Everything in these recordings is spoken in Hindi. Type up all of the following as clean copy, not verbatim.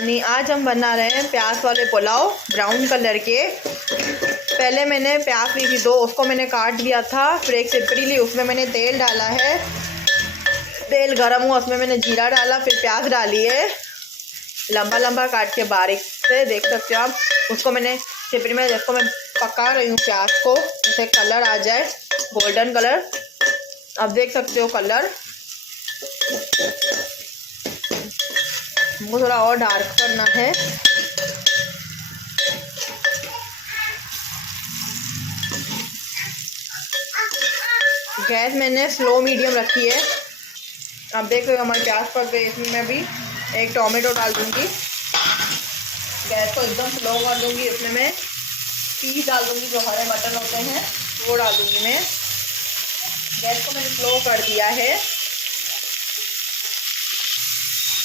नहीं, आज हम बना रहे हैं प्याज वाले पुलाव ब्राउन कलर के। पहले मैंने प्याज ली थी 2, उसको मैंने काट दिया था। फिर एक सिपरी ली, उसमें मैंने तेल डाला है। तेल गरम हुआ, उसमें मैंने जीरा डाला, फिर प्याज डाली है लंबा लंबा काट के बारीक से, देख सकते हो आप। उसको मैंने सिपरी में, जिसको मैं पका रही हूँ प्याज को, जैसे कलर आ जाए गोल्डन कलर। अब देख सकते हो कलर। हमको थोड़ा और डार्क करना है। गैस मैंने स्लो मीडियम रखी है। अब देख रहे हो हमारे प्याज पक गए। इसमें मैं भी एक टोमेटो डाल दूँगी। गैस को एकदम स्लो कर दूँगी। इसमें मैं पीस डाल दूँगी, जो हरे मटर होते हैं वो डाल दूँगी मैं। गैस को मैंने स्लो कर दिया है।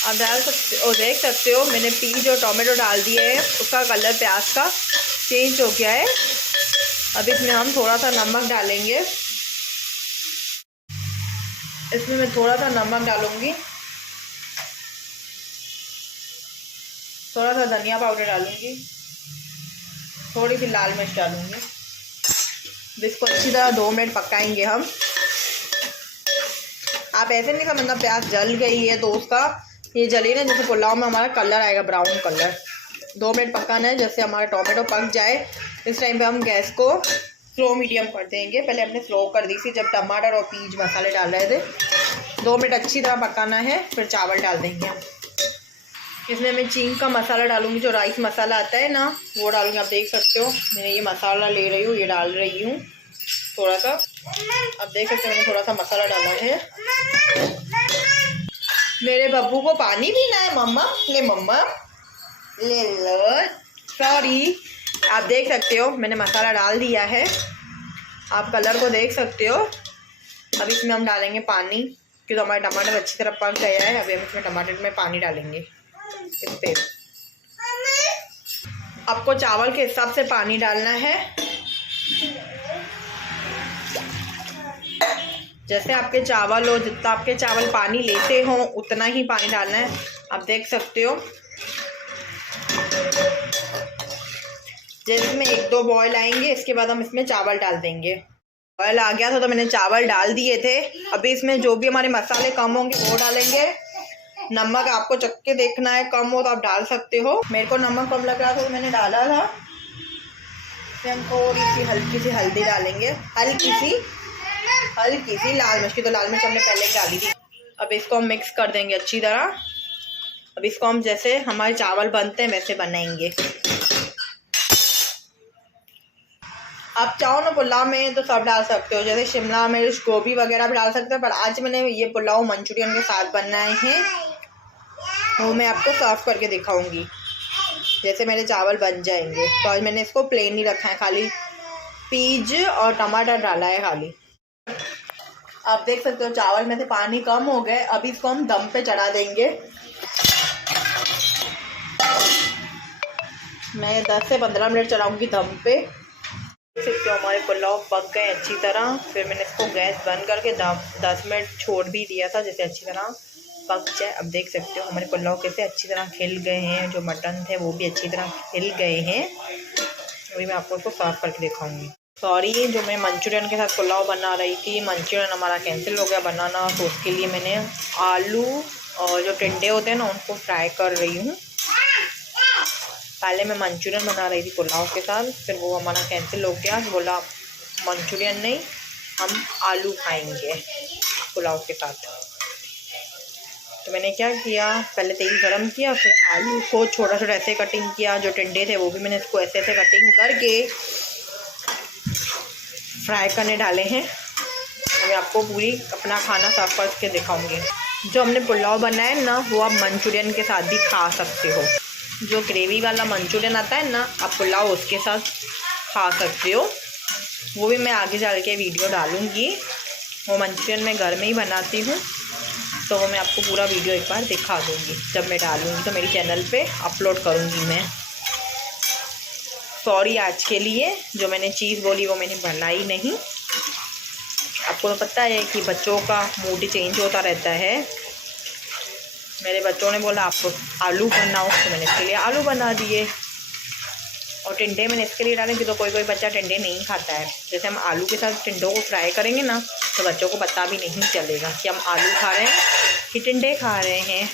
अब डाल सकते हो, देख सकते हो मैंने पीस और टोमेटो डाल दिए है। उसका कलर प्याज का चेंज हो गया है। अब इसमें हम थोड़ा सा नमक डालेंगे। इसमें मैं थोड़ा सा नमक डालूंगी, थोड़ा सा धनिया पाउडर डालूंगी, थोड़ी सी लाल मिर्च डालूंगी। इसको अच्छी तरह 2 मिनट पकाएंगे हम। आप ऐसे नहीं समझना प्याज जल गई है तो उसका ये जली ना, जैसे पुलाव में हमारा कलर आएगा ब्राउन कलर। 2 मिनट पकाना है। जैसे हमारा टोमेटो पक जाए, इस टाइम पे हम गैस को स्लो मीडियम कर देंगे। पहले हमने स्लो कर दी थी जब टमाटर और पीज मसाले डाल रहे थे। 2 मिनट अच्छी तरह पकाना है, फिर चावल डाल देंगे हम। इसमें मैं चीन का मसाला डालूंगी, जो राइस मसाला आता है ना, वो डालूंगी। आप देख सकते हो मैंने ये मसाला ले रही हूँ, ये डाल रही हूँ थोड़ा सा। अब देख सकते हो मैंने थोड़ा सा मसाला डाला है। मेरे बब्बू को पानी पीना है मम्मा, ले मम्मा ले लो। सॉरी। आप देख सकते हो मैंने मसाला डाल दिया है। आप कलर को देख सकते हो। अब इसमें हम डालेंगे पानी, क्योंकि तो हमारा टमाटर अच्छी तरह पक गया है। अभी हम इसमें टमाटर में पानी डालेंगे इस पे। आपको चावल के हिसाब से पानी डालना है। जैसे आपके चावल हो, जितना आपके चावल पानी लेते हो उतना ही पानी डालना है। आप देख सकते हो जैसे इसमें 1-2 बॉयल आएंगे, इसके बाद हम इसमें चावल डाल देंगे। बॉयल आ गया था तो मैंने चावल डाल दिए थे। अभी इसमें जो भी हमारे मसाले कम होंगे वो डालेंगे। नमक आपको चख के देखना है, कम हो तो आप डाल सकते हो। मेरे को नमक कम लग रहा था तो मैंने डाला था। हम थोड़ी सी हल्की सी हल्दी डालेंगे, हल्की सी लाल मिर्च की, तो लाल मिर्च हमने पहले ही डाली थी। अब इसको हम मिक्स कर देंगे अच्छी तरह। अब इसको हम जैसे हमारे चावल बनते हैं वैसे बनाएंगे। आप चाहो ना पुलाव में तो सब डाल सकते हो, जैसे शिमला मिर्च, गोभी वगैरह भी डाल सकते हो। पर आज मैंने ये पुलाव मंचूरियन के साथ बनाए हैं, वो मैं आपको सर्व करके दिखाऊंगी जैसे मेरे चावल बन जाएंगे। तो आज मैंने इसको प्लेन ही रखा है, खाली पीज और टमाटर डाला है खाली। आप देख सकते हो चावल में से पानी कम हो गए। अभी इसको हम दम पे चढ़ा देंगे। मैं 10 से 15 मिनट चढ़ाऊंगी दम पे। देख सकते हो हमारे पुलाव पक गए अच्छी तरह। फिर मैंने इसको गैस बंद करके 10 मिनट छोड़ भी दिया था, जैसे अच्छी तरह पक जाए। अब देख सकते हो हमारे पुलाव कैसे अच्छी तरह खिल गए हैं। जो मटन थे वो भी अच्छी तरह खिल गए हैं। अभी मैं आपको इसको साफ करके दिखाऊंगी। सॉरी, जो मैं मंचूरियन के साथ पुलाव बना रही थी, मंचूरियन हमारा कैंसिल हो गया बनाना। तो उसके लिए मैंने आलू और जो टिंडे होते हैं ना, उनको फ्राई कर रही हूँ। पहले मैं मंचूरियन बना रही थी पुलाव के साथ, फिर वो हमारा कैंसिल हो गया। बोला मंचूरियन नहीं, हम आलू खाएंगे पुलाव के साथ। तो मैंने क्या किया, पहले तेल गरम किया, फिर आलू को छोटा छोटा ऐसे कटिंग किया। जो टिंडे थे वो भी मैंने इसको ऐसे ऐसे कटिंग करके फ्राई करने डाले हैं। मैं आपको पूरी अपना खाना सर्व करके दिखाऊंगी। जो हमने पुलाव बनाया है ना, वो आप मंचूरियन के साथ भी खा सकते हो। जो ग्रेवी वाला मंचूरियन आता है ना, आप पुलाव उसके साथ खा सकते हो। वो भी मैं आगे चल के वीडियो डालूँगी। वो मंचूरियन मैं घर में ही बनाती हूँ, तो वो मैं आपको पूरा वीडियो एक बार दिखा दूँगी। जब मैं डालूँगी तो मेरी चैनल पे अपलोड करूँगी मैं। सॉरी आज के लिए, जो मैंने चीज़ बोली वो मैंने बनाई नहीं। आपको तो पता है कि बच्चों का मूड चेंज होता रहता है। मेरे बच्चों ने बोला आपको आलू बनाओ, तो मैंने इसके लिए आलू बना दिए। और टिंडे मैंने इसके लिए डाले कि तो कोई कोई बच्चा टिंडे नहीं खाता है। जैसे हम आलू के साथ टिंडों को फ्राई करेंगे ना, तो बच्चों को पता भी नहीं चलेगा कि हम आलू खा रहे हैं कि टिंडे खा रहे हैं।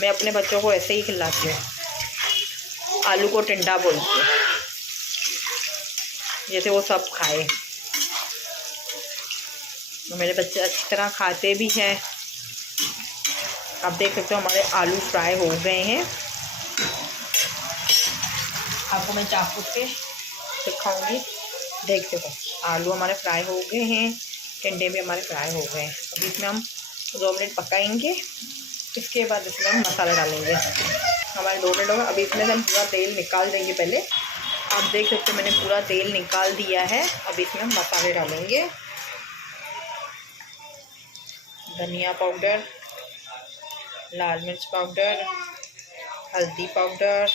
मैं अपने बच्चों को ऐसे ही खिलाती हूँ, आलू को टिंडा बोलती हूँ, जैसे वो सब खाए। तो मेरे बच्चे अच्छी तरह खाते भी हैं। आप देख सकते हो हमारे आलू फ्राई हो गए हैं। आपको मैं चाकू से दिखाऊंगी। देख सको आलू हमारे फ्राई हो गए हैं, टिंडे भी हमारे फ्राई हो गए हैं। अभी इसमें हम 2 मिनट पकाएंगे, इसके बाद इसमें हम मसाला डालेंगे। हमारे 2 मिनट हो गए। अभी इसमें से हम पूरा तेल निकाल देंगे। पहले आप देख सकते हो मैंने पूरा तेल निकाल दिया है। अभी इसमें हम मसाले डालेंगे। धनिया पाउडर, लाल मिर्च पाउडर, हल्दी पाउडर,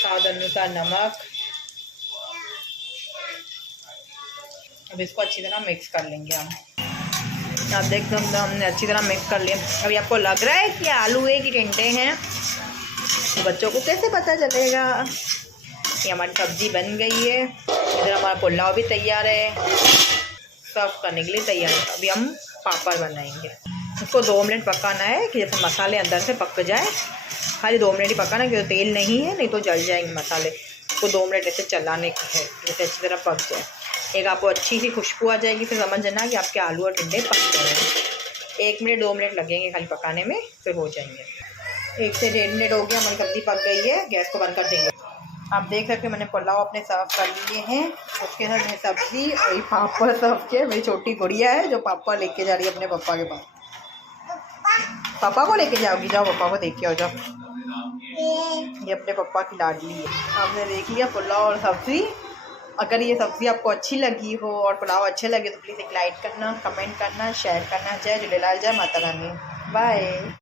स्वाद अनुसार नमक। अब इसको अच्छी तरह मिक्स कर लेंगे हम। आप देख सकते हो हमने अच्छी तरह मिक्स कर लिया। अभी आपको लग रहा है कि आलू है कि टिंडे हैं, तो बच्चों को कैसे पता चलेगा। ये हमारी सब्ज़ी बन गई है। इधर हमारा पुलाव भी तैयार है, सर्व करने के लिए तैयार है। अभी हम पापड़ बनाएंगे। इसको 2 मिनट पकाना है कि जैसे मसाले अंदर से पक जाए। खाली 2 मिनट ही पकाना, क्योंकि तेल नहीं है, नहीं तो जल जाएंगे मसाले। इसको 2 मिनट ऐसे चलाने का है, जैसे अच्छी तरह पक जाए। एक आपको अच्छी सी खुशबू आ जाएगी, फिर समझ जाना कि आपके आलू और टिंडे पक गए हैं। 1 मिनट 2 मिनट लगेंगे खाली पकाने में, फिर हो जाएंगे। 1 से 1.5 मिनट हो गया, हमारी सब्ज़ी पक गई है। गैस को बंद कर देंगे। आप देख सकते मैंने पुलाव अपने सर्व कर लिए हैं। उसके साथ मैंने सब्ज़ी और पापड़ सर्व किए। मेरी छोटी गुड़िया है जो पापा लेके जा रही है अपने पापा के पास। पापा को लेके जाओगी, जाओ पापा को देख के आओ, जाओ। ये अपने पापा की लाडली है। आपने देख लिया पुलाव और सब्ज़ी। अगर ये सब्ज़ी आपको अच्छी लगी हो और पुलाव अच्छे लगे तो प्लीज़ एक लाइक करना, कमेंट करना, शेयर करना। जय झूलेलाल, जय माता रानी, बाय।